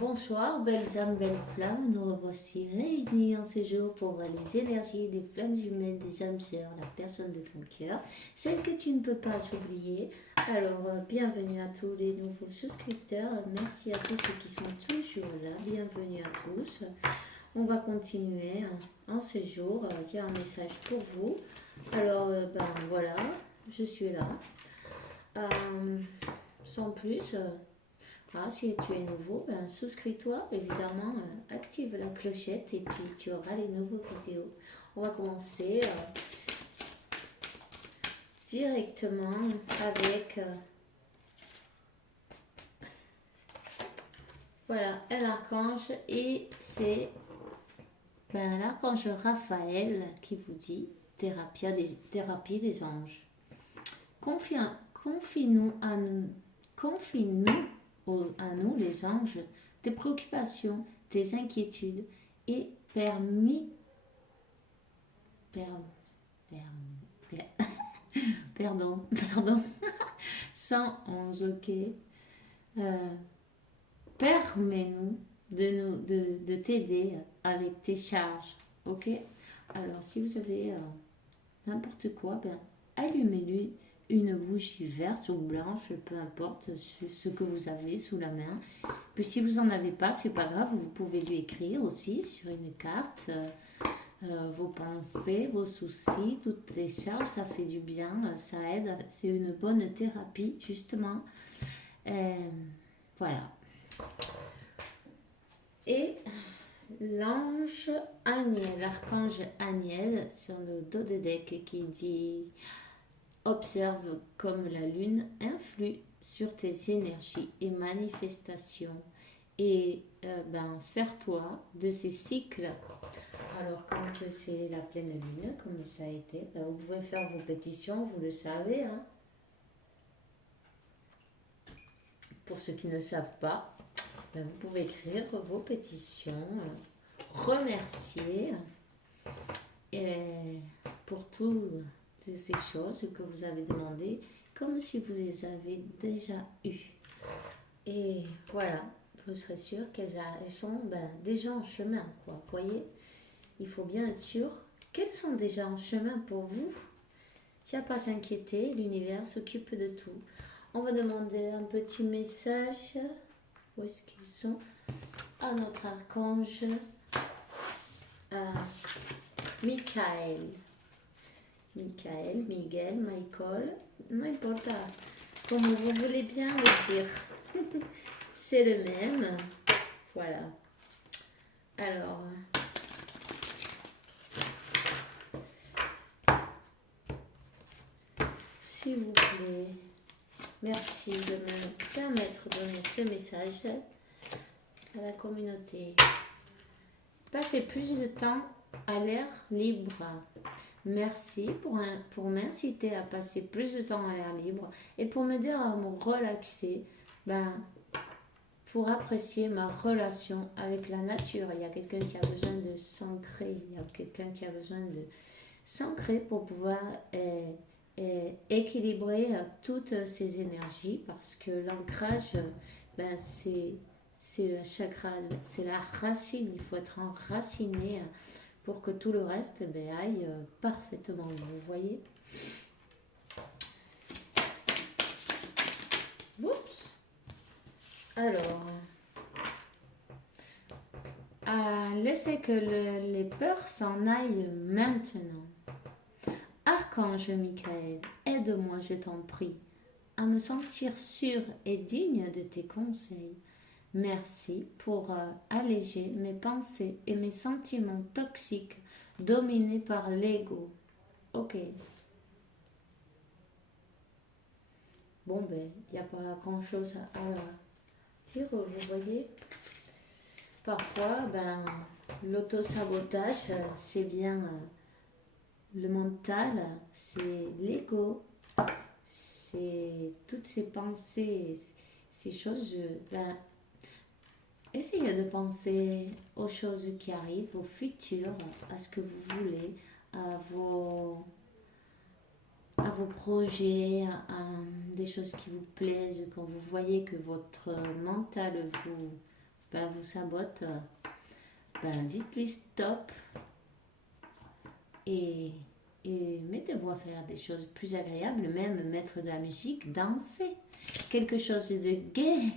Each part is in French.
Bonsoir, belles âmes, belles flammes, nous revoici réunis en ce jour pour voir les énergies des flammes jumelles des âmes sœurs, la personne de ton cœur, celle que tu ne peux pas oublier. Alors, bienvenue à tous les nouveaux souscripteurs, merci à tous ceux qui sont toujours là, bienvenue à tous. On va continuer en ce jour, il y a un message pour vous. Alors, voilà, je suis là. Sans plus... si tu es nouveau, souscris-toi, évidemment, active la clochette et puis tu auras les nouveaux vidéos. On va commencer directement avec voilà, un archange et c'est l'archange Raphaël qui vous dit thérapie des anges. Confie-nous à nous, les anges, tes préoccupations, tes inquiétudes et pardon, 111, ok. Permets-nous de t'aider avec tes charges, ok. Alors, si vous avez n'importe quoi, allumez-lui une bougie verte ou blanche, peu importe ce que vous avez sous la main. Puis si vous n'en avez pas, c'est pas grave, vous pouvez lui écrire aussi sur une carte vos pensées, vos soucis, toutes les charges, ça fait du bien, ça aide, c'est une bonne thérapie justement. Voilà. Et l'ange Aniel, l'archange Aniel sur le dos de deck qui dit: observe comme la lune influe sur tes énergies et manifestations et sers-toi de ces cycles. Alors quand c'est la pleine lune, comme ça a été, vous pouvez faire vos pétitions, vous le savez. Pour ceux qui ne savent pas, vous pouvez écrire vos pétitions, remercier pour toutes ces choses que vous avez demandées, comme si vous les avez déjà eues. Et voilà, vous serez sûr qu'elles sont déjà en chemin, quoi. Vous voyez, il faut bien être sûr qu'elles sont déjà en chemin pour vous. Il n'y a pas à s'inquiéter, l'univers s'occupe de tout. On va demander un petit message. Où est-ce qu'ils sont? À notre archange Michael, Miguel, Michael, n'importe comment vous voulez bien le dire. C'est le même. Voilà. Alors, s'il vous plaît, merci de me permettre de donner ce message à la communauté. Passez plus de temps à l'air libre. Merci pour m'inciter à passer plus de temps à l'air libre et pour m'aider à me relaxer, pour apprécier ma relation avec la nature. Il y a quelqu'un qui a besoin de s'ancrer, il y a quelqu'un qui a besoin de s'ancrer pour pouvoir équilibrer toutes ces énergies, parce que l'ancrage, c'est le chakra, c'est la racine. Il faut être enraciné pour que tout le reste aille parfaitement. Vous voyez? Oups. Alors, laissez que les peurs s'en aillent maintenant. Archange Michael, aide-moi, je t'en prie, à me sentir sûre et digne de tes conseils. Merci pour alléger mes pensées et mes sentiments toxiques dominés par l'ego. Ok. Bon, il n'y a pas grand-chose à dire, vous voyez. Parfois, l'auto-sabotage, c'est bien le mental, c'est l'ego, c'est toutes ces pensées, ces choses. Essayez de penser aux choses qui arrivent, au futur, à ce que vous voulez, à vos projets, des choses qui vous plaisent, quand vous voyez que votre mental vous sabote, dites-lui stop et mettez-vous à faire des choses plus agréables, même mettre de la musique, danser, quelque chose de gai.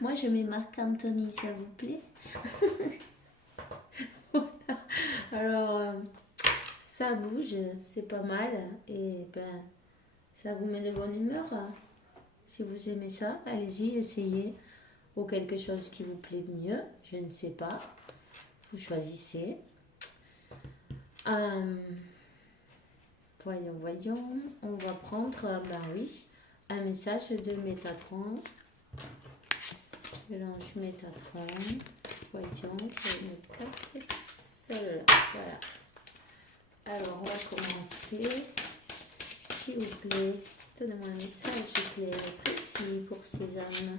Moi, je mets Marc Anthony, ça vous plaît? Voilà. Alors, ça bouge, c'est pas mal et ça vous met de bonne humeur. Si vous aimez ça, allez-y, essayez. Ou quelque chose qui vous plaît mieux, je ne sais pas. Vous choisissez. Voyons. On va prendre, un message de Métatron. Mélange Métatron. Voyons, quelle est notre carte? Celle-là, voilà. Alors, on va commencer. S'il vous plaît, donnez-moi un message clair et précis pour ces âmes.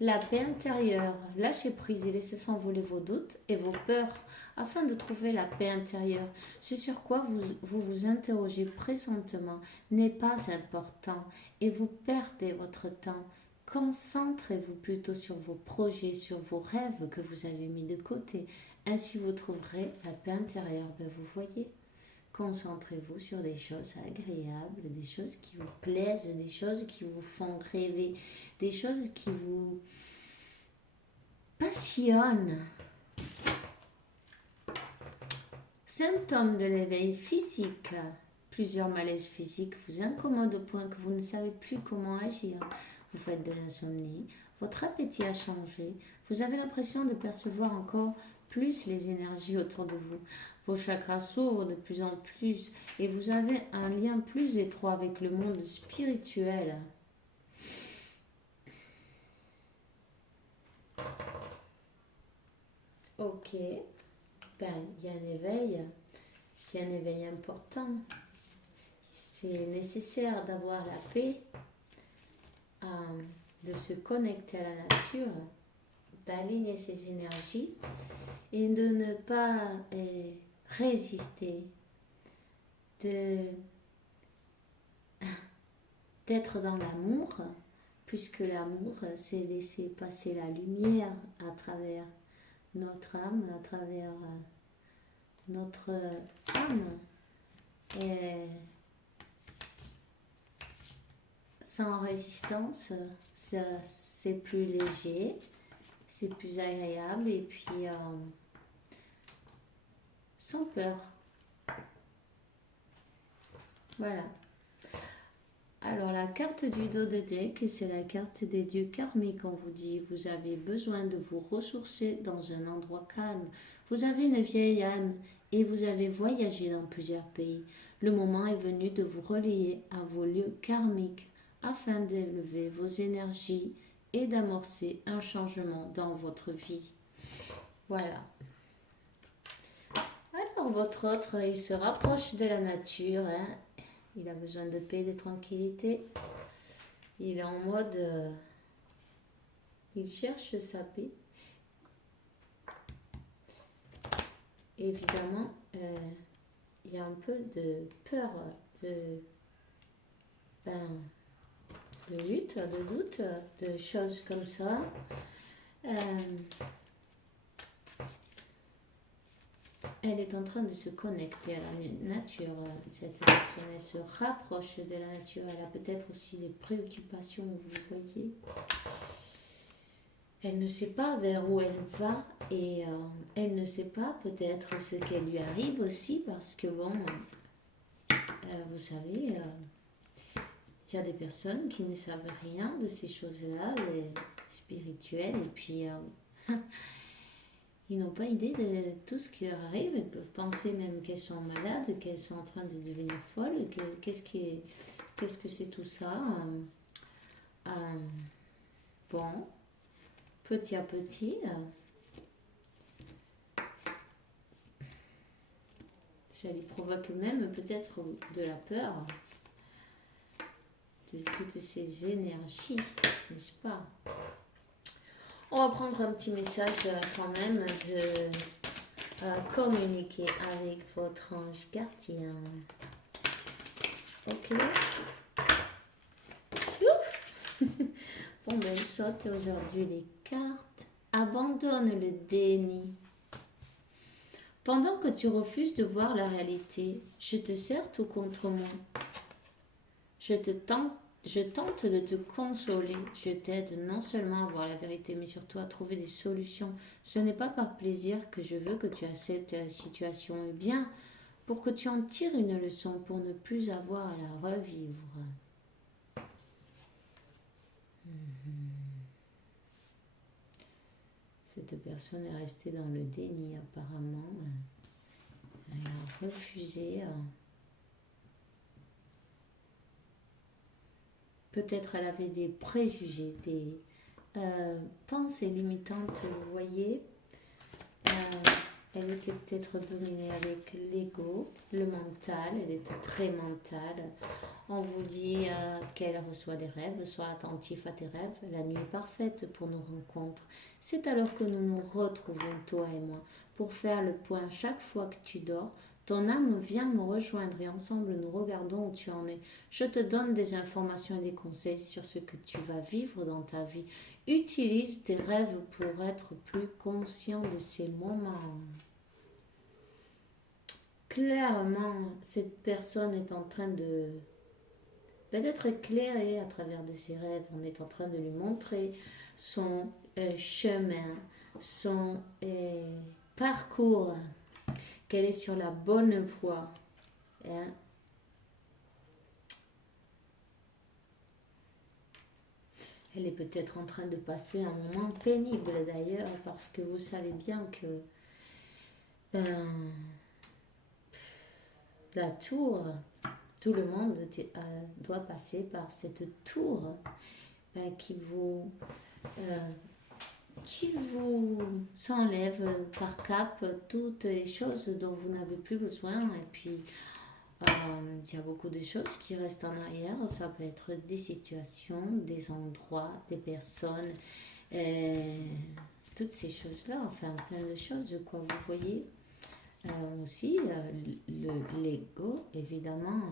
La paix intérieure. Lâchez prise et laissez s'envoler vos doutes et vos peurs afin de trouver la paix intérieure. Ce sur quoi vous interrogez présentement n'est pas important et vous perdez votre temps. Concentrez-vous plutôt sur vos projets, sur vos rêves que vous avez mis de côté. Ainsi vous trouverez la paix intérieure. Vous voyez, concentrez-vous sur des choses agréables, des choses qui vous plaisent, des choses qui vous font rêver, des choses qui vous passionnent. Symptômes de l'éveil physique. Plusieurs malaises physiques vous incommodent au point que vous ne savez plus comment agir. Vous faites de l'insomnie, votre appétit a changé, vous avez l'impression de percevoir encore plus les énergies autour de vous. Vos chakras s'ouvrent de plus en plus et vous avez un lien plus étroit avec le monde spirituel. Ok, il y a un éveil important. C'est nécessaire d'avoir la paix, de se connecter à la nature, d'aligner ses énergies et de ne pas résister, d'être dans l'amour, puisque l'amour, c'est laisser passer la lumière à travers notre âme, à travers notre âme. Et sans résistance, c'est plus léger, c'est plus agréable et puis sans peur. Voilà. Alors la carte du dos de deck, c'est la carte des dieux karmiques. On vous dit, vous avez besoin de vous ressourcer dans un endroit calme. Vous avez une vieille âme et vous avez voyagé dans plusieurs pays. Le moment est venu de vous relier à vos lieux karmiques afin d'élever vos énergies et d'amorcer un changement dans votre vie. Voilà. Alors votre autre, il se rapproche de la nature, hein. Il a besoin de paix, de tranquillité. Il est en mode... il cherche sa paix. Évidemment, il y a un peu de peur, de lutte, de doute, de choses comme ça. Elle est en train de se connecter à la nature, cette personne, elle se rapproche de la nature, elle a peut-être aussi des préoccupations, vous voyez. Elle ne sait pas vers où elle va et elle ne sait pas peut-être ce qui lui arrive aussi parce que bon, vous savez, il y a des personnes qui ne savent rien de ces choses-là, les spirituelles, et puis ils n'ont pas idée de tout ce qui leur arrive. Ils peuvent penser même qu'elles sont malades, qu'elles sont en train de devenir folles, qu'est-ce que c'est tout ça. Bon, petit à petit, ça lui provoque même peut-être de la peur de toutes ces énergies, n'est-ce pas? On va prendre un petit message quand même de communiquer avec votre ange gardien. Ok. On Bon, ben, elle saute aujourd'hui les cartes. Abandonne le déni. Pendant que tu refuses de voir la réalité, je te sers tout contre moi. Je tente de te consoler. Je t'aide non seulement à voir la vérité, mais surtout à trouver des solutions. Ce n'est pas par plaisir que je veux que tu acceptes la situation, mais bien pour que tu en tires une leçon pour ne plus avoir à la revivre. Cette personne est restée dans le déni apparemment. Elle a refusé. Peut-être elle avait des préjugés, des pensées limitantes, vous voyez. Elle était peut-être dominée avec l'ego, le mental, elle était très mentale. On vous dit qu'elle reçoit des rêves, sois attentif à tes rêves. La nuit est parfaite pour nos rencontres. C'est alors que nous nous retrouvons, toi et moi, pour faire le point chaque fois que tu dors. Ton âme vient me rejoindre et ensemble nous regardons où tu en es. Je te donne des informations et des conseils sur ce que tu vas vivre dans ta vie. Utilise tes rêves pour être plus conscient de ces moments. Clairement, cette personne est en train de d'être éclairée à travers de ses rêves. On est en train de lui montrer son chemin, son parcours, qu'elle est sur la bonne voie. Hein. Elle est peut-être en train de passer un moment pénible d'ailleurs, parce que vous savez bien que la tour, tout le monde doit passer par cette tour qui vous s'enlève par cap toutes les choses dont vous n'avez plus besoin. Et puis, il y a beaucoup de choses qui restent en arrière. Ça peut être des situations, des endroits, des personnes, toutes ces choses-là, enfin plein de choses, de quoi vous voyez. Aussi, l'ego, évidemment,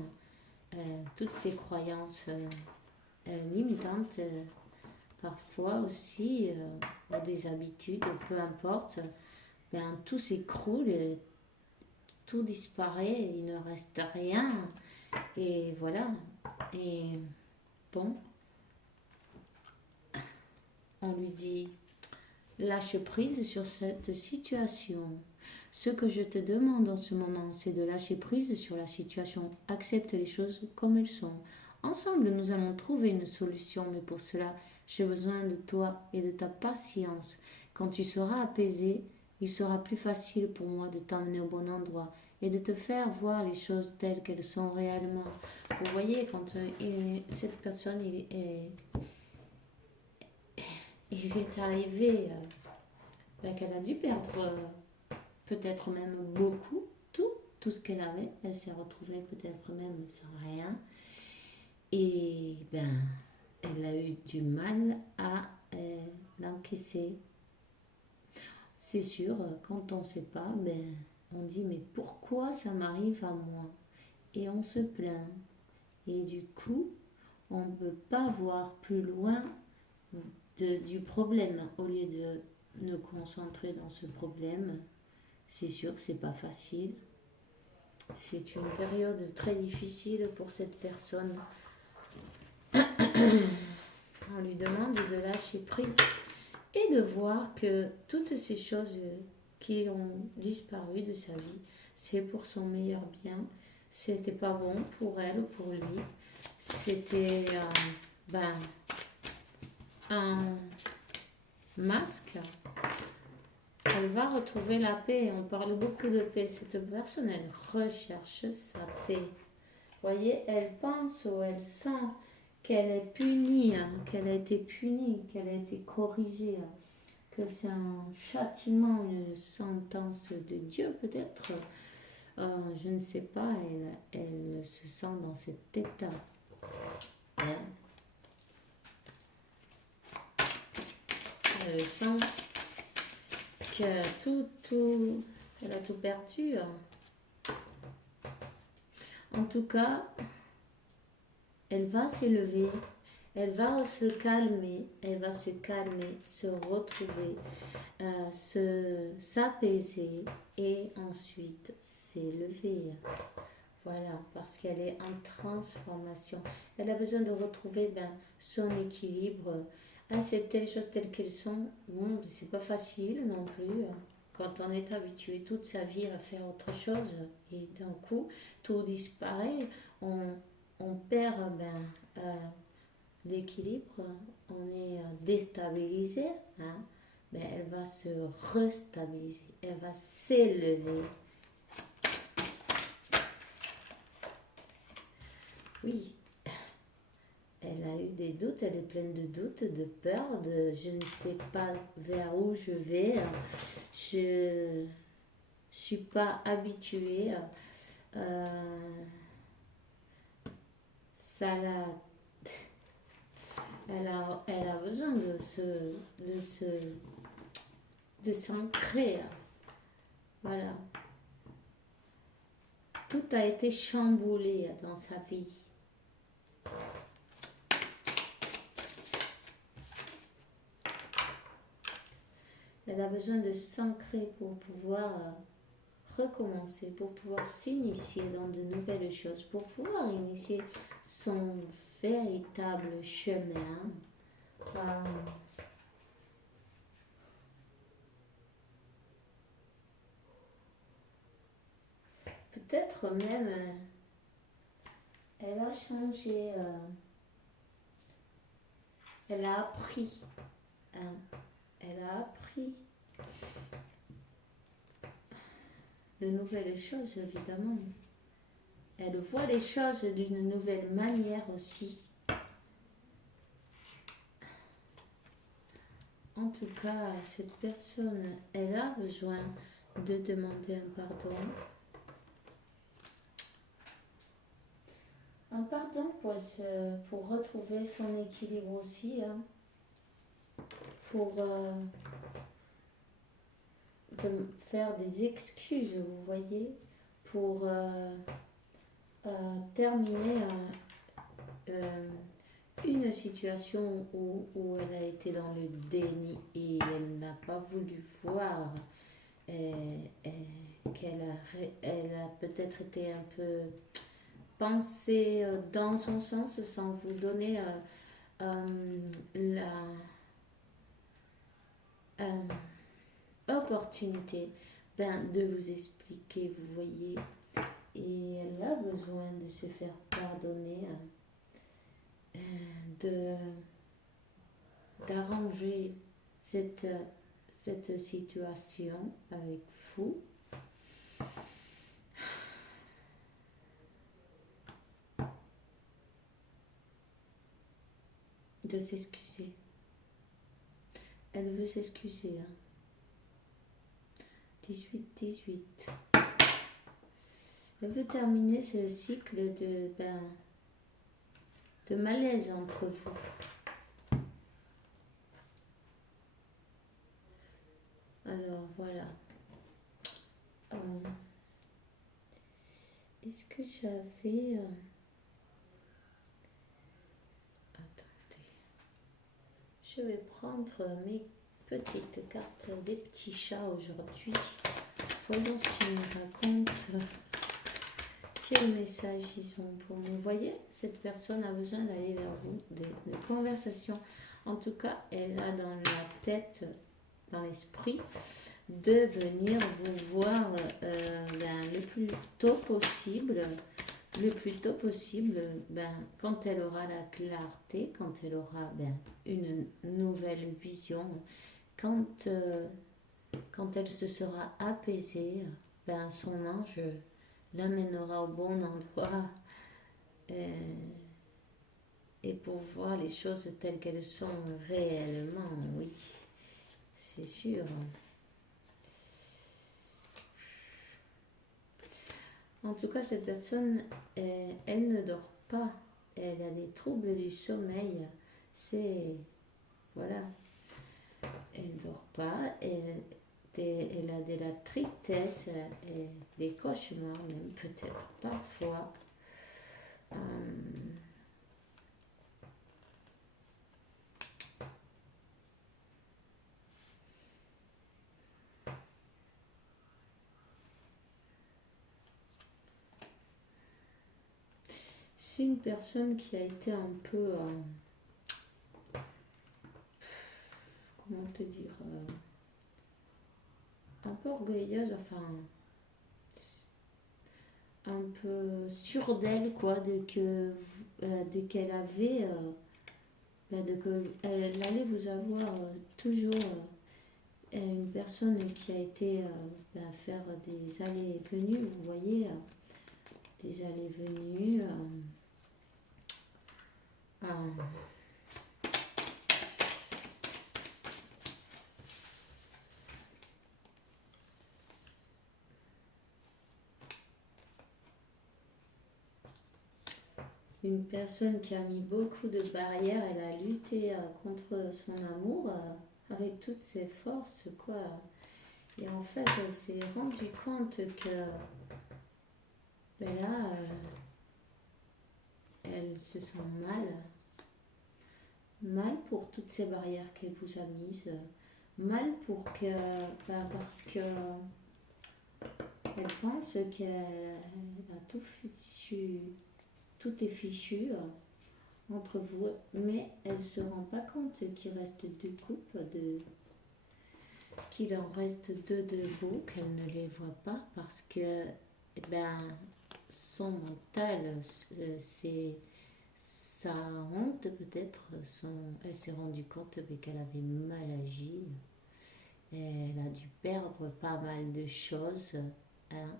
toutes ces croyances limitantes, parfois aussi, ou des habitudes, peu importe, tout s'écroule, tout disparaît, il ne reste rien. Et voilà. Et bon, on lui dit, lâche prise sur cette situation. Ce que je te demande en ce moment, c'est de lâcher prise sur la situation. Accepte les choses comme elles sont. Ensemble, nous allons trouver une solution, mais pour cela, j'ai besoin de toi et de ta patience. Quand tu seras apaisé, il sera plus facile pour moi de t'emmener au bon endroit et de te faire voir les choses telles qu'elles sont réellement. Vous voyez, quand cette personne il est arrivé qu'elle a dû perdre peut-être même beaucoup, tout ce qu'elle avait. Elle s'est retrouvée peut-être même sans rien. Et elle a eu du mal à l'encaisser. C'est sûr, quand on ne sait pas, on dit mais pourquoi ça m'arrive à moi? Et on se plaint. Et du coup, on ne peut pas voir plus loin du problème. Au lieu de nous concentrer dans ce problème, c'est sûr que c'est pas facile. C'est une période très difficile pour cette personne. On lui demande de lâcher prise et de voir que toutes ces choses qui ont disparu de sa vie, c'est pour son meilleur bien. C'était pas bon pour elle ou pour lui. C'était un masque. Elle va retrouver la paix. On parle beaucoup de paix. Cette personne, elle recherche sa paix. Vous voyez, elle pense ou elle sent qu'elle est punie, qu'elle a été punie, qu'elle a été corrigée, que c'est un châtiment, une sentence de Dieu peut-être. Je ne sais pas, elle se sent dans cet état. Elle sent que elle a tout perdu. En tout cas, elle va s'élever, Elle va se calmer, se retrouver, s'apaiser et ensuite s'élever. Voilà, parce qu'elle est en transformation. Elle a besoin de retrouver son équilibre, accepter les choses telles qu'elles sont. Bon, c'est pas facile non plus. Quand on est habitué toute sa vie à faire autre chose et d'un coup tout disparaît, on perd l'équilibre, on est déstabilisé. Elle va se restabiliser, elle va s'élever. Oui, elle a eu des doutes, elle est pleine de doutes, de peur, de je ne sais pas vers où je vais, je suis pas habituée. Ça l'a, elle a besoin de s'ancrer. Voilà. Tout a été chamboulé dans sa vie. Elle a besoin de s'ancrer pour pouvoir recommencer, pour pouvoir s'initier dans de nouvelles choses, pour pouvoir initier son véritable chemin. Peut-être même, elle a changé, elle a appris. Elle a appris de nouvelles choses, évidemment. Elle voit les choses d'une nouvelle manière aussi. En tout cas, cette personne, elle a besoin de demander un pardon. Un pardon pour retrouver son équilibre aussi. Pour de faire des excuses, vous voyez, pour terminer une situation où elle a été dans le déni et elle n'a pas voulu voir qu'elle a peut-être été un peu pensée dans son sens sans vous donner la opportunité de vous expliquer, vous voyez. Et elle a besoin de se faire pardonner, d'arranger cette situation avec vous. De s'excuser. Elle veut s'excuser. 18. Elle veut terminer ce cycle de malaise entre vous. Alors voilà. Est-ce que j'avais... Attendez. Je vais prendre mes petites cartes des petits chats aujourd'hui. Voyons ce qu'ils nous racontent. Quel message ils ont pour nous. Vous voyez, cette personne a besoin d'aller vers vous, des conversations. En tout cas, elle a dans la tête, dans l'esprit, de venir vous voir le plus tôt possible. Quand elle aura la clarté, quand elle aura une nouvelle vision, quand elle se sera apaisée, son ange l'amènera au bon endroit et pour voir les choses telles qu'elles sont réellement, oui, c'est sûr. En tout cas, cette personne, elle ne dort pas, elle a des troubles du sommeil, voilà, elle ne dort pas, elle a de la tristesse, et des cauchemars même peut-être parfois. c'est une personne qui a été un peu, comment te dire, un peu orgueilleuse, enfin, un peu sûre d'elle, quoi, de qu'elle avait, de que elle allait vous avoir toujours une personne qui a été faire des allées et venues, vous voyez, des allées et venues. Une personne qui a mis beaucoup de barrières, elle a lutté contre son amour avec toutes ses forces, quoi. Et en fait, elle s'est rendue compte que ben là, elle se sent mal pour toutes ces barrières qu'elle vous a mises, mal pour que, parce que elle pense qu'elle a tout fichu, tout est fichu entre vous, mais elle ne se rend pas compte qu'il reste deux coupes, qu'il en reste deux debout, qu'elle ne les voit pas parce que son mental, c'est sa honte peut-être, elle s'est rendue compte qu'elle avait mal agi, elle a dû perdre pas mal de choses, hein.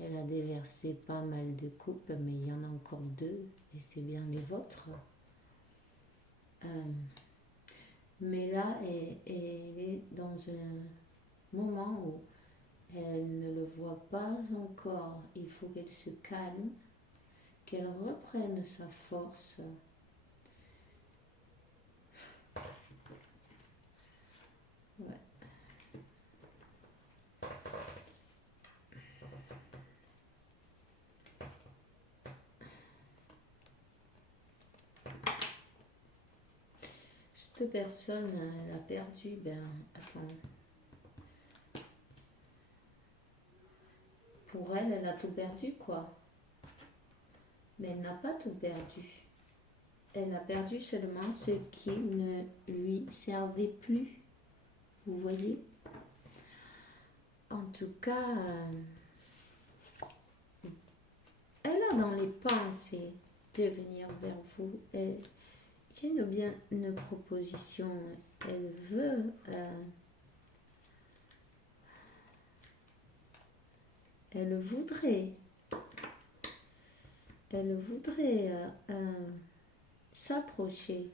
Elle a déversé pas mal de coupes, mais il y en a encore deux, et c'est bien les vôtres. Mais là, elle est dans un moment où elle ne le voit pas encore. Il faut qu'elle se calme, qu'elle reprenne sa force. Ouais. Cette personne, elle a perdu, attends. Pour elle, elle a tout perdu, quoi. Mais elle n'a pas tout perdu. Elle a perdu seulement ce qui ne lui servait plus. Vous voyez? En tout cas, elle a dans les pensées de venir vers vous. Il y a bien une proposition. Elle veut... elle voudrait s'approcher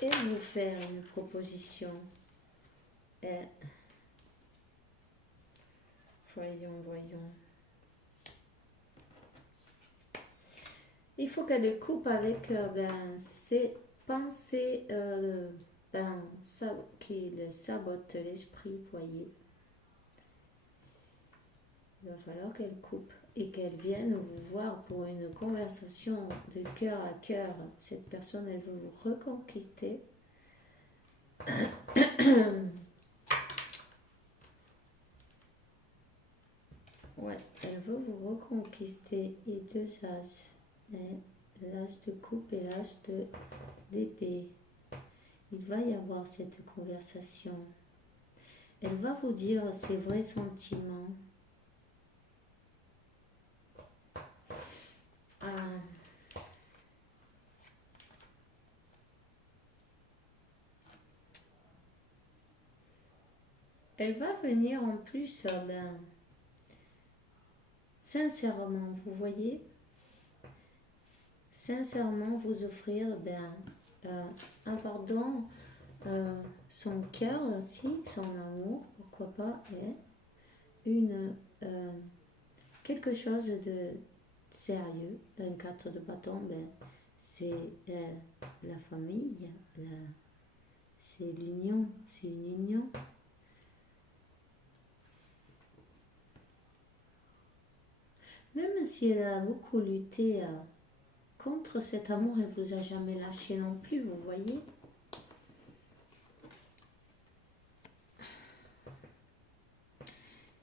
et vous faire une proposition. Voyons. Il faut qu'elle coupe avec ses pensées qui le sabotent l'esprit, voyez. Il va falloir qu'elle coupe et qu'elle vienne vous voir pour une conversation de cœur à cœur. Cette personne, elle veut vous reconquister. Ouais, elle veut vous reconquister. Et deux as. L'as de coupe et l'as d'épée. Il va y avoir cette conversation. Elle va vous dire ses vrais sentiments. Elle va venir en plus, sincèrement, vous voyez, sincèrement vous offrir un pardon, son cœur aussi, son amour, pourquoi pas, et quelque chose de sérieux. Un 4 de bâton, c'est la famille, c'est l'union, c'est une union. Même si elle a beaucoup lutté contre cet amour, elle ne vous a jamais lâché non plus, vous voyez.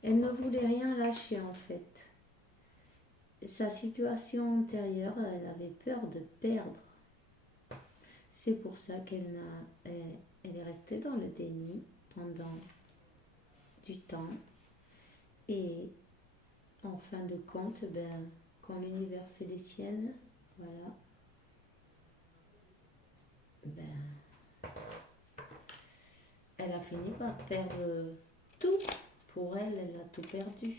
Elle ne voulait rien lâcher en fait. sa situation antérieure, elle avait peur de perdre. C'est pour ça elle est restée dans le déni pendant du temps. Et en fin de compte, quand l'univers fait les siennes, voilà, elle a fini par perdre tout. Pour elle, elle a tout perdu.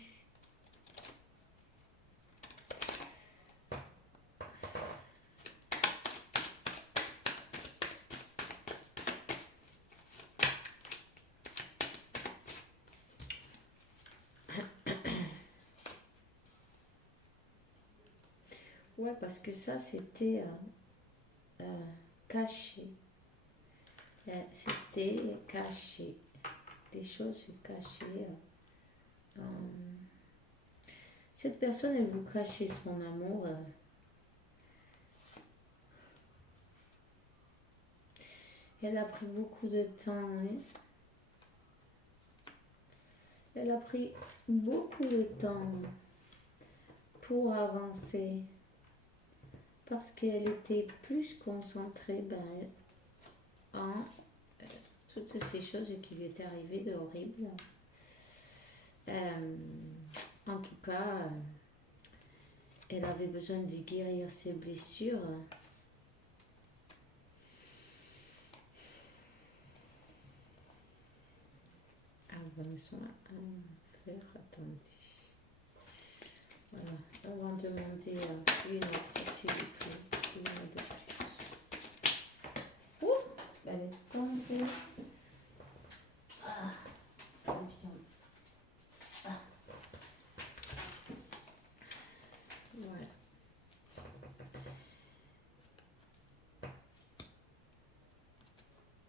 Ouais, parce que ça, c'était caché. C'était caché. Des choses cachées. Cette personne, elle vous cachait son amour. Elle a pris beaucoup de temps. Hein. Elle a pris beaucoup de temps pour avancer. Parce qu'elle était plus concentrée en toutes ces choses qui lui étaient arrivées de horribles. En tout cas, elle avait besoin de guérir ses blessures. Avançons à faire, attendez. Voilà, on va demander une autre, s'il vous plaît, une de plus. Oh, elle est tombée. Ah, bien. Ah. Voilà.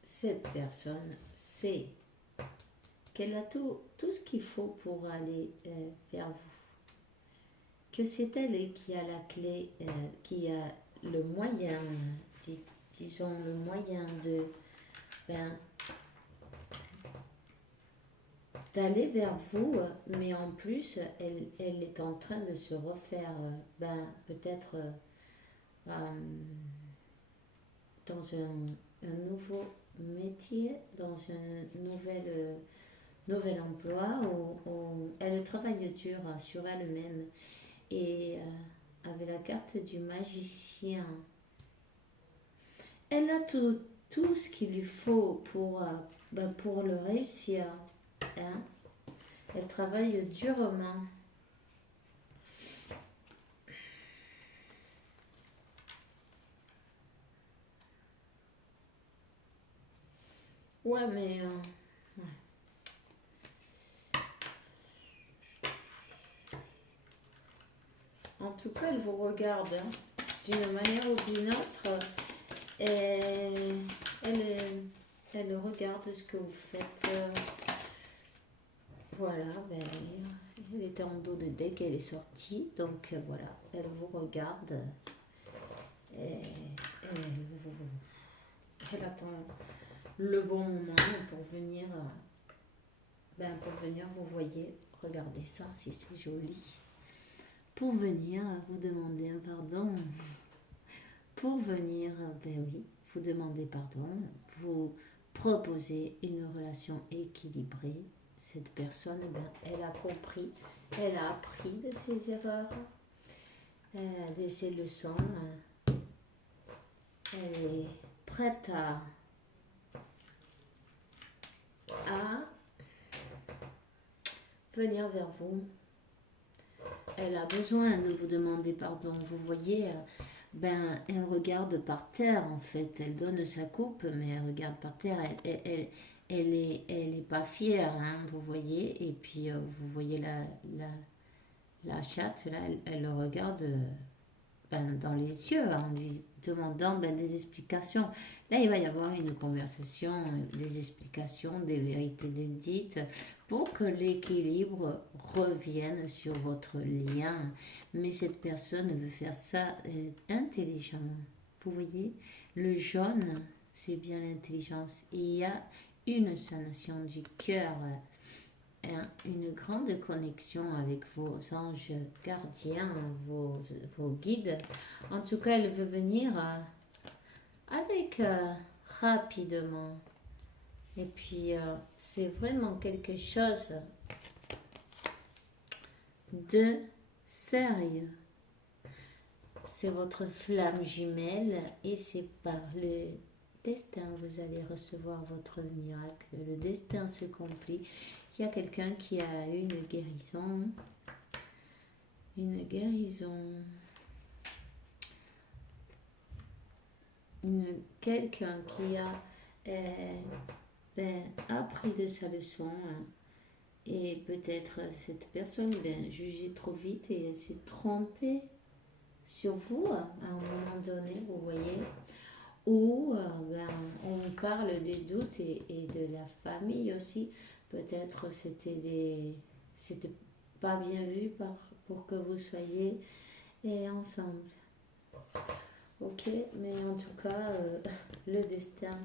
Cette personne sait qu'elle a tout ce qu'il faut pour aller vers vous. Que c'est elle qui a la clé, qui a le moyen, disons le moyen d'aller vers vous, mais en plus, elle est en train de se refaire, peut-être dans un nouveau métier, dans un nouvel emploi où elle travaille dur sur elle-même. Et avec la carte du magicien, elle a tout ce qu'il lui faut pour le réussir. Hein? Elle travaille durement. Ouais, mais... ouais. En tout cas, elle vous regarde d'une manière ou d'une autre. Et elle regarde ce que vous faites. Voilà, elle était en dos de deck, elle est sortie. Donc voilà, elle vous regarde. Et elle attend le bon moment pour venir. Pour venir, vous voyez, regardez ça, si c'est joli. Pour venir vous demander un pardon. Pour venir, oui, vous demander pardon, vous proposer une relation équilibrée. Cette personne, elle a compris, elle a appris de ses erreurs, de ses leçons. Elle est prête à venir vers vous. Elle a besoin de vous demander pardon. Vous voyez, elle regarde par terre en fait. Elle donne sa coupe, mais elle regarde par terre. Elle est pas fière, hein, vous voyez. Et puis vous voyez la chatte là, elle le regarde dans les yeux en lui demandant des explications. Là, il va y avoir une conversation, des explications, des vérités dites pour que l'équilibre revienne sur votre lien. Mais cette personne veut faire ça intelligemment. Vous voyez, le jaune, c'est bien l'intelligence. Il y a une sanation du cœur une grande connexion avec vos anges gardiens, vos guides. En tout cas, elle veut venir avec rapidement. Et puis, c'est vraiment quelque chose de sérieux. C'est votre flamme jumelle et c'est par le destin vous allez recevoir votre miracle. Le destin se accomplit. Il y a quelqu'un qui a une guérison. Une guérison. Quelqu'un qui a appris de sa leçon. Et peut-être cette personne jugé trop vite et elle s'est trompée sur vous à un moment donné, vous voyez. Ou on parle des doutes et de la famille aussi. Peut-être c'était pas bien vu pour que vous soyez ensemble. Ok, mais en tout cas, le destin,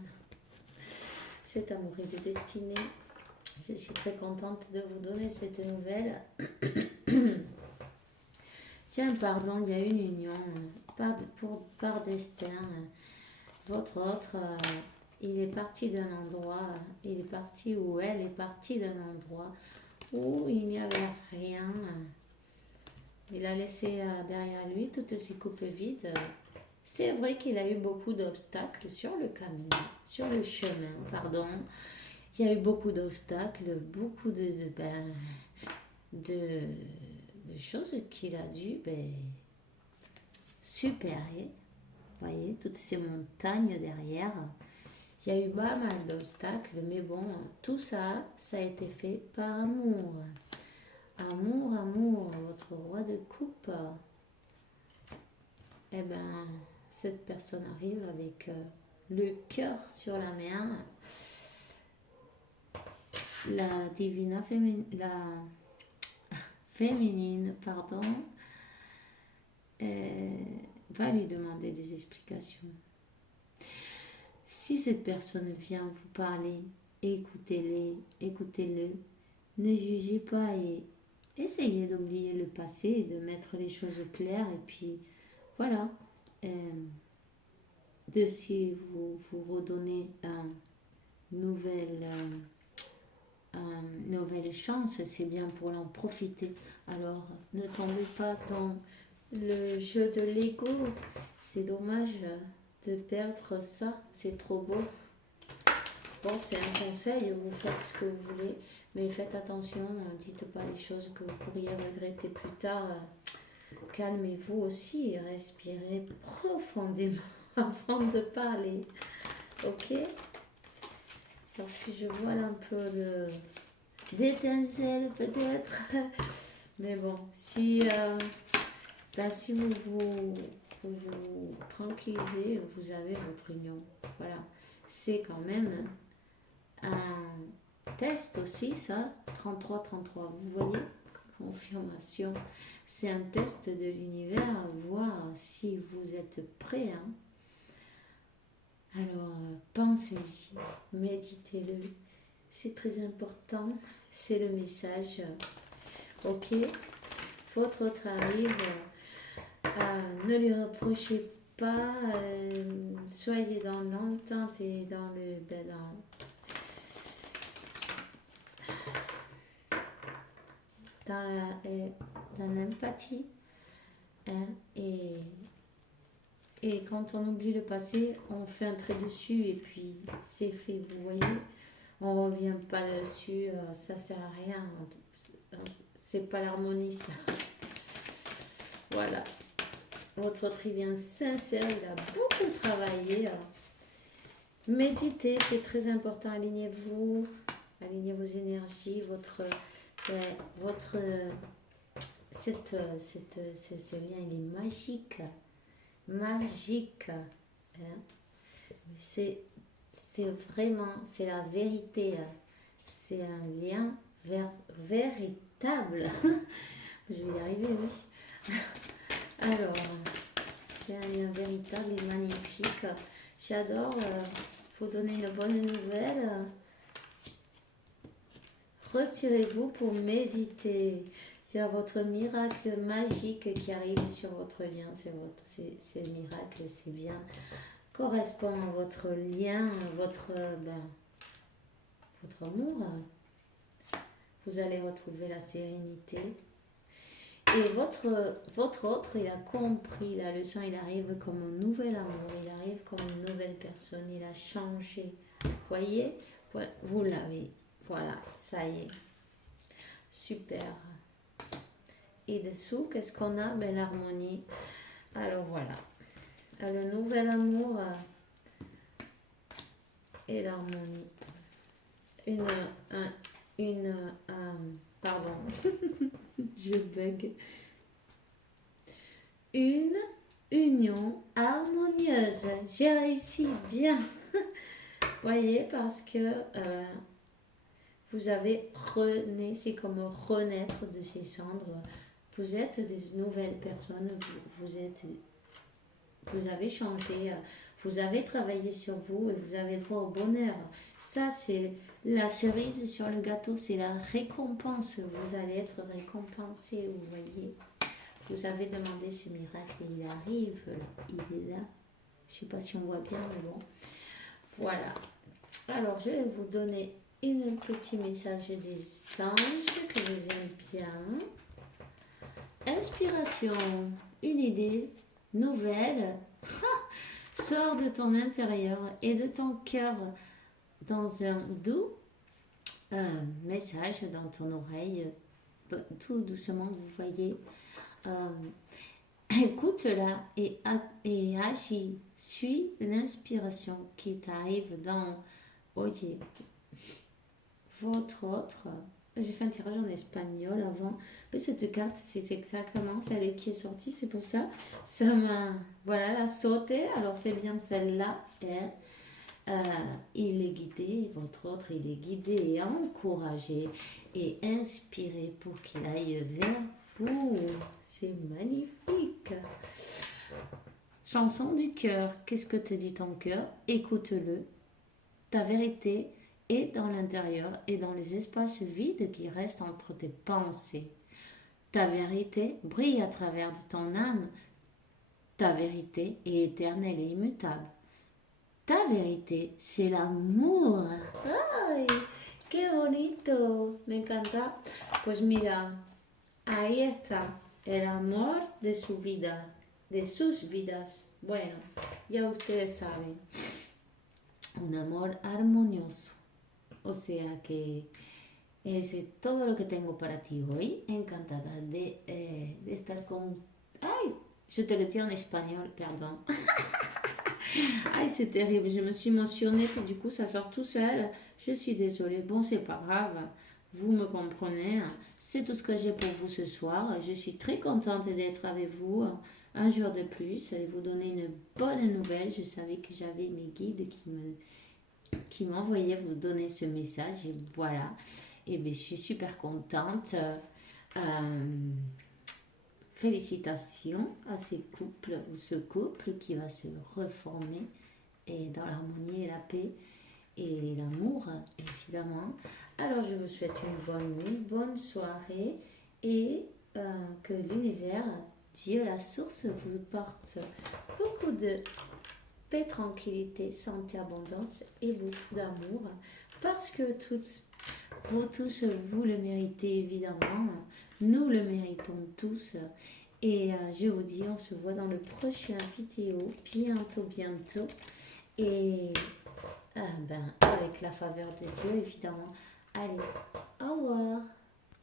cet amour est destiné. Je suis très contente de vous donner cette nouvelle. Tiens, pardon, il y a une union par destin. Votre autre, il est parti d'un endroit, il est parti où elle est partie d'un endroit où il n'y avait rien. Il a laissé derrière lui toutes ces coupes vides. C'est vrai qu'il a eu beaucoup d'obstacles sur le chemin, pardon. Il y a eu beaucoup d'obstacles, beaucoup de choses qu'il a dû supérer. Vous voyez, toutes ces montagnes derrière. Il y a eu pas mal d'obstacles, mais bon, tout ça, ça a été fait par amour. Amour, votre roi de coupe. Eh ben, cette personne arrive avec le cœur sur la main. La divina féminine, pardon, va lui demander des explications. Si cette personne vient vous parler, écoutez-le, ne jugez pas et essayez d'oublier le passé et de mettre les choses claires et puis voilà, de si vous redonnez nouvelle chance, c'est bien pour en profiter. Alors, ne tombez pas dans le jeu de l'ego. C'est dommage de perdre ça. C'est trop beau. Bon, c'est un conseil. Vous faites ce que vous voulez. Mais faites attention. Dites pas les choses que vous pourriez regretter plus tard. Calmez-vous aussi et respirez profondément avant de parler. Ok? Parce que je vois un peu d'étincelle peut-être. Mais bon, si vous tranquillisez, vous avez votre union. Voilà. C'est quand même un test aussi, ça. 33-33. Vous voyez? Confirmation. C'est un test de l'univers. Voir si vous êtes prêt. Alors, pensez-y. Méditez-le. C'est très important. C'est le message. Ok? Votre autre arrive. Ne lui reprochez pas. Soyez dans l'entente et dans dans l'empathie. Et quand on oublie le passé, on fait un trait dessus et puis c'est fait, vous voyez. On ne revient pas dessus, ça sert à rien. C'est pas l'harmonie, ça. Voilà. Votre tribun sincère, il a beaucoup travaillé. Méditez, c'est très important. Alignez-vous, alignez vos énergies, ce lien, il est magique. Magique. C'est vraiment, c'est la vérité. C'est un lien véritable. Je vais y arriver, oui. Alors, c'est un lien véritable et magnifique. J'adore vous donner une bonne nouvelle. retirez-vous pour méditer. Il y a votre miracle magique qui arrive sur votre lien. C'est le miracle, c'est bien. Correspond à votre lien, votre amour. Vous allez retrouver la sérénité. Et votre autre, il a compris la leçon, il arrive comme un nouvel amour, il arrive comme une nouvelle personne, il a changé. Voyez, vous l'avez. Voilà, ça y est. Super. Et dessous, qu'est-ce qu'on a? Ben, l'harmonie. Alors voilà. Le nouvel amour et l'harmonie. Pardon. Je bug. Une union harmonieuse. J'ai réussi bien. Voyez, parce que vous avez rené, c'est comme renaître de ces cendres. Vous êtes des nouvelles personnes. Vous avez changé. Vous avez travaillé sur vous et vous avez droit au bonheur. Ça, c'est la cerise sur le gâteau, c'est la récompense. Vous allez être récompensé, vous voyez. Vous avez demandé ce miracle et il arrive, là. Il est là. Je ne sais pas si on voit bien, mais bon. Voilà. Alors, je vais vous donner un petit message des anges que vous aimez bien. Inspiration, une idée nouvelle. Sors de ton intérieur et de ton cœur dans un doux message dans ton oreille. Tout doucement, vous voyez. Écoute-la et agis. Suis l'inspiration qui t'arrive dans votre autre. J'ai fait un tirage en espagnol avant. Mais cette carte, c'est exactement celle qui est sortie. C'est pour ça. Ça m'a... Voilà, la sauté. Alors, c'est bien celle-là. Il est guidé. Votre autre, il est guidé et encouragé et inspiré pour qu'il aille vers vous. C'est magnifique. Chanson du cœur. Qu'est-ce que te dit ton cœur? Écoute-le. Ta vérité est dans l'intérieur et dans les espaces vides qui restent entre tes pensées. Ta vérité brille à travers de ton âme. Ta vérité est éternelle et immutable. Ta vérité, c'est l'amour. ¡Ay! ¡Qué bonito! Me encanta. Pues mira, ahí está. El amor de su vida. De sus vidas. Bueno, ya ustedes saben. Un amor armonioso. O sea que es todo lo que tengo para ti hoy. Encantada de estar con... ¡Ay! Je te le dis en espagnol, pardon. Aïe, c'est terrible. Je me suis émotionnée, puis du coup, ça sort tout seul. Je suis désolée. Bon, c'est pas grave. Vous me comprenez. C'est tout ce que j'ai pour vous ce soir. Je suis très contente d'être avec vous un jour de plus et vous donner une bonne nouvelle. Je savais que j'avais mes guides qui m'envoyaient vous donner ce message. Et voilà. Et bien, je suis super contente. Félicitations à ces couples ou ce couple qui va se reformer et dans l'harmonie et la paix et l'amour, évidemment. Alors, je vous souhaite une bonne nuit, bonne soirée et que l'univers, Dieu, la source, vous porte beaucoup de paix, tranquillité, santé, abondance et beaucoup d'amour parce que vous tous, vous le méritez évidemment. Nous le méritons tous. Et je vous dis, on se voit dans le prochain vidéo, bientôt. Et avec la faveur de Dieu, évidemment. Allez, au revoir.